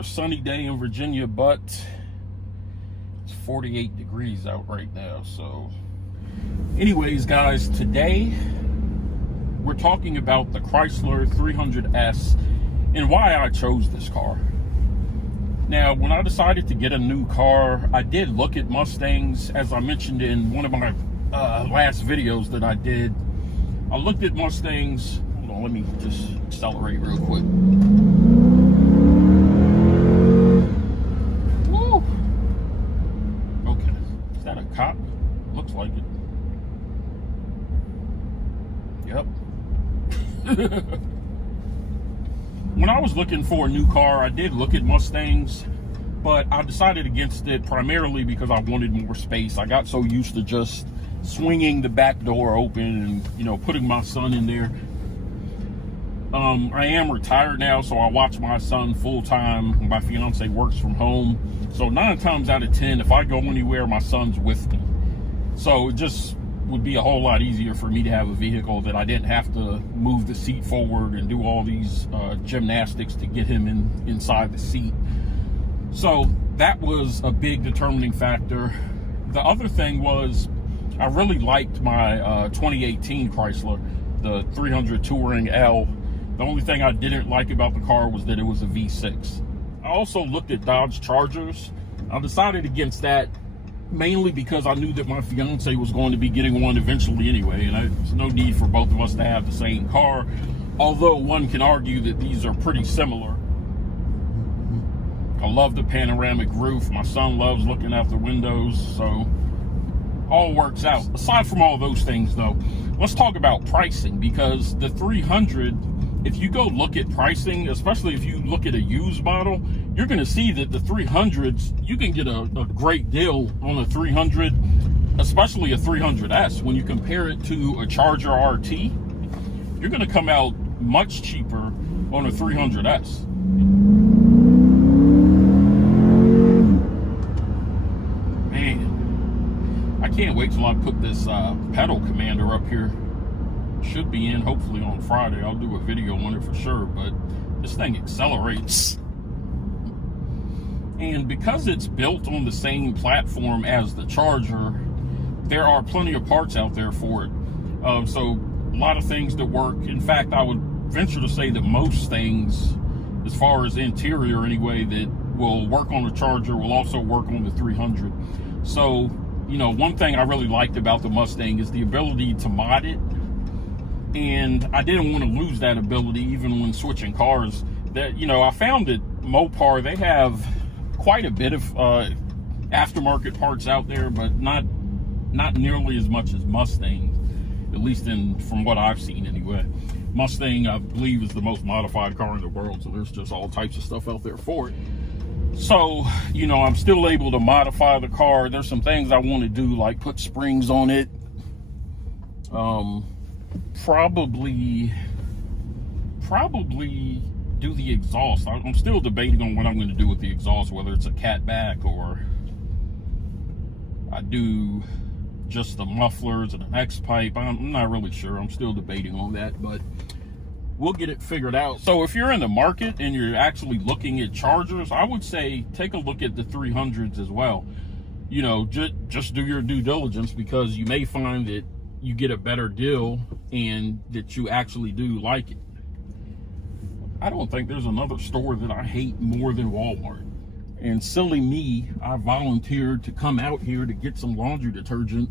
another sunny day in Virginia, but it's 48 degrees out right now. So anyways, guys, today we're talking about the Chrysler 300S and why I chose this car. Now, when I decided to get a new car, I did look at Mustangs. As I mentioned in one of my last videos that I did, I looked at Mustangs. Hold on, let me just accelerate real quick. Woo! Okay, is that a cop? Looks like it. Yep. When I was looking for a new car, I did look at Mustangs, but I decided against it primarily because I wanted more space. I got so used to just swinging the back door open and, you know, putting my son in there. I am retired now, so I watch my son full time. My fiance works from home. So 9 times out of 10, if I go anywhere, my son's with me. So it just would be a whole lot easier for me to have a vehicle that I didn't have to move the seat forward and do all these gymnastics to get him inside the seat. So that was a big determining factor. The other thing was I really liked my 2018 Chrysler, the 300 Touring L. The only thing I didn't like about the car was that it was a V6. I also looked at Dodge Chargers. I decided against that mainly because I knew that my fiance was going to be getting one eventually anyway, and there's no need for both of us to have the same car, although one can argue that these are pretty similar. I love the panoramic roof. My son loves looking out the windows, so all works out. Aside from all those things, though, let's talk about pricing, because the 300, if you go look at pricing, especially if you look at a used model, you're going to see that the 300s, you can get a great deal on a 300, especially a 300S. When you compare it to a Charger RT, you're going to come out much cheaper on a 300S. Man, I can't wait till I put this pedal commander up here. Should be in hopefully on Friday. I'll do a video on it for sure, but this thing accelerates. And because it's built on the same platform as the Charger, there are plenty of parts out there for it. So a lot of things that work. In fact, I would venture to say that most things, as far as interior anyway, that will work on the Charger will also work on the 300. So, you know, one thing I really liked about the Mustang is the ability to mod it. And I didn't want to lose that ability even when switching cars. That, you know, I found that Mopar, they have quite a bit of aftermarket parts out there, but not nearly as much as Mustang, at least from what I've seen anyway. Mustang, I believe, is the most modified car in the world, so there's just all types of stuff out there for it. So, you know, I'm still able to modify the car. There's some things I want to do, like put springs on it. Probably do the exhaust. I'm still debating on what I'm going to do with the exhaust, whether it's a catback or I do just the mufflers and an X-pipe. I'm not really sure. I'm still debating on that, but we'll get it figured out. So if you're in the market and you're actually looking at Chargers, I would say take a look at the 300s as well. You know, just do your due diligence, because you may find that you get a better deal and that you actually do like it. I don't think there's another store that I hate more than Walmart. And silly me, I volunteered to come out here to get some laundry detergent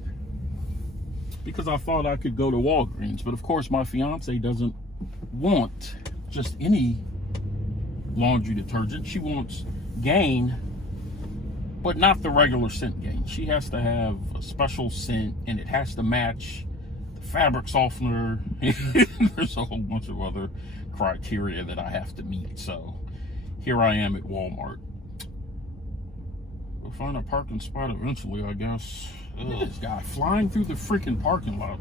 because I thought I could go to Walgreens. But of course, my fiance doesn't want just any laundry detergent. She wants Gain, but not the regular scent Gain. She has to have a special scent, and it has to match the fabric softener. There's a whole bunch of other criteria that I have to meet. So here I am at Walmart. We'll find a parking spot eventually, I guess. Look at this guy flying through the freaking parking lot.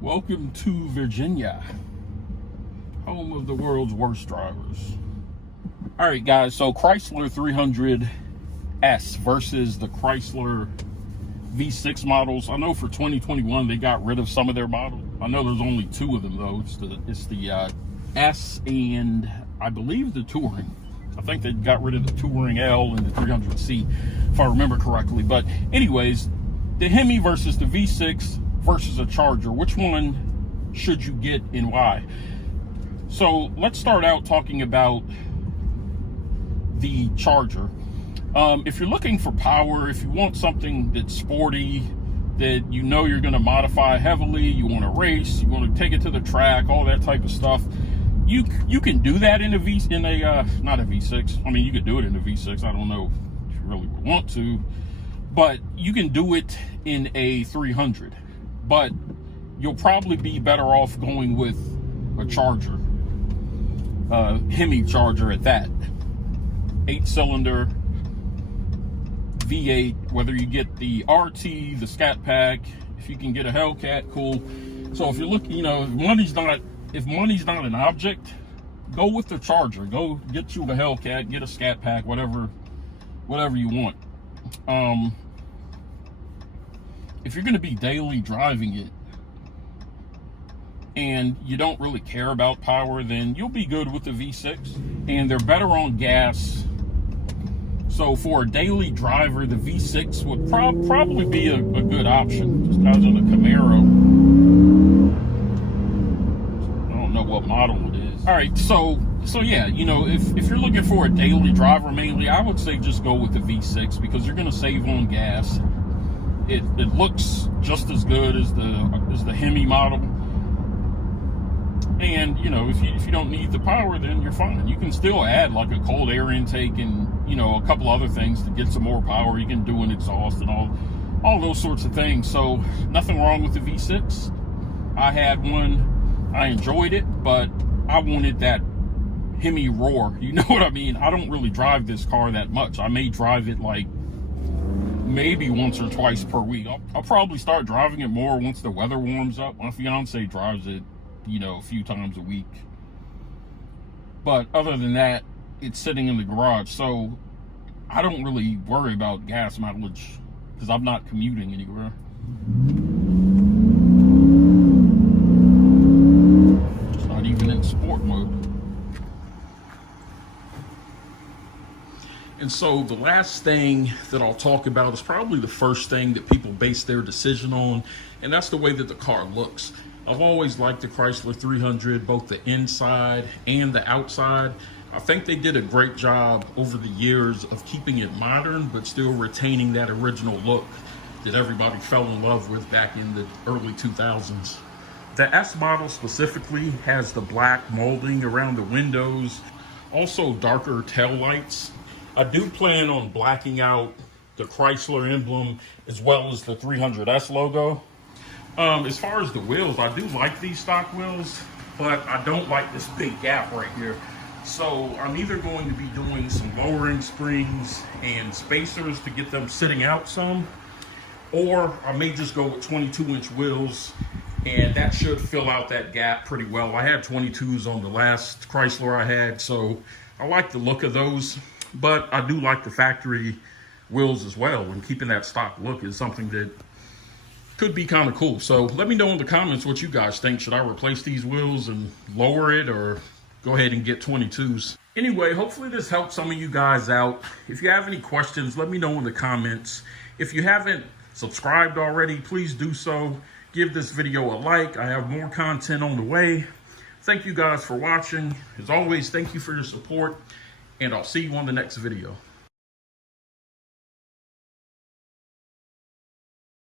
Welcome to Virginia, home of the world's worst drivers. All right, guys, so Chrysler 300S versus the Chrysler V6 models. I know for 2021 they got rid of some of their models. I know there's only 2 of them though. It's the S and I believe the Touring. I think they got rid of the Touring L and the 300C, if I remember correctly. But anyways, the Hemi versus the V6 versus a Charger. Which one should you get and why? So let's start out talking about the Charger. If you're looking for power, if you want something that's sporty, that you know you're going to modify heavily, you want to race, you want to take it to the track, all that type of stuff, you can do that in a not a V6. I mean, you could do it in a V6. I don't know if you really would want to, but you can do it in a 300. But you'll probably be better off going with a Charger, Hemi Charger at that. 8-cylinder V8, whether you get the RT, the Scat Pack, if you can get a Hellcat, cool. So if you're looking, you know, if money's not an object, go with the Charger. Go get you a Hellcat, get a Scat Pack, whatever you want. If you're going to be daily driving it and you don't really care about power, then you'll be good with the V6, and they're better on gas. So for a daily driver, the V6 would probably be a good option, just because of the Camaro. I don't know what model it is. All right, so yeah, you know, if you're looking for a daily driver mainly, I would say just go with the V6, because you're going to save on gas. It looks just as good as the Hemi model. And, you know, if you don't need the power, then you're fine. You can still add like a cold air intake and, you know, a couple other things to get some more power. You can do an exhaust and all those sorts of things. So nothing wrong with the V6. I had one, I enjoyed it, but I wanted that Hemi roar. You know what I mean? I don't really drive this car that much. I may drive it like maybe once or twice per week. I'll probably start driving it more once the weather warms up. My fiance drives it, you know, a few times a week. But other than that, it's sitting in the garage. So I don't really worry about gas mileage because I'm not commuting anywhere. It's not even in sport mode. And so the last thing that I'll talk about is probably the first thing that people base their decision on, and that's the way that the car looks. I've always liked the Chrysler 300, both the inside and the outside. I think they did a great job over the years of keeping it modern, but still retaining that original look that everybody fell in love with back in the early 2000s. The S model specifically has the black molding around the windows, also darker tail lights. I do plan on blacking out the Chrysler emblem as well as the 300S logo. As far as the wheels, I do like these stock wheels, but I don't like this big gap right here. So I'm either going to be doing some lowering springs and spacers to get them sitting out some, or I may just go with 22-inch wheels, and that should fill out that gap pretty well. I had 22s on the last Chrysler I had, so I like the look of those, but I do like the factory wheels as well, and keeping that stock look is something that could be kind of cool. So let me know in the comments what you guys think. Should I replace these wheels and lower it, or go ahead and get 22s? Anyway, hopefully this helped some of you guys out. If you have any questions, let me know in the comments. If you haven't subscribed already, please do so. Give this video a like. I have more content on the way. Thank you guys for watching. As always, thank you for your support, and I'll see you on the next video.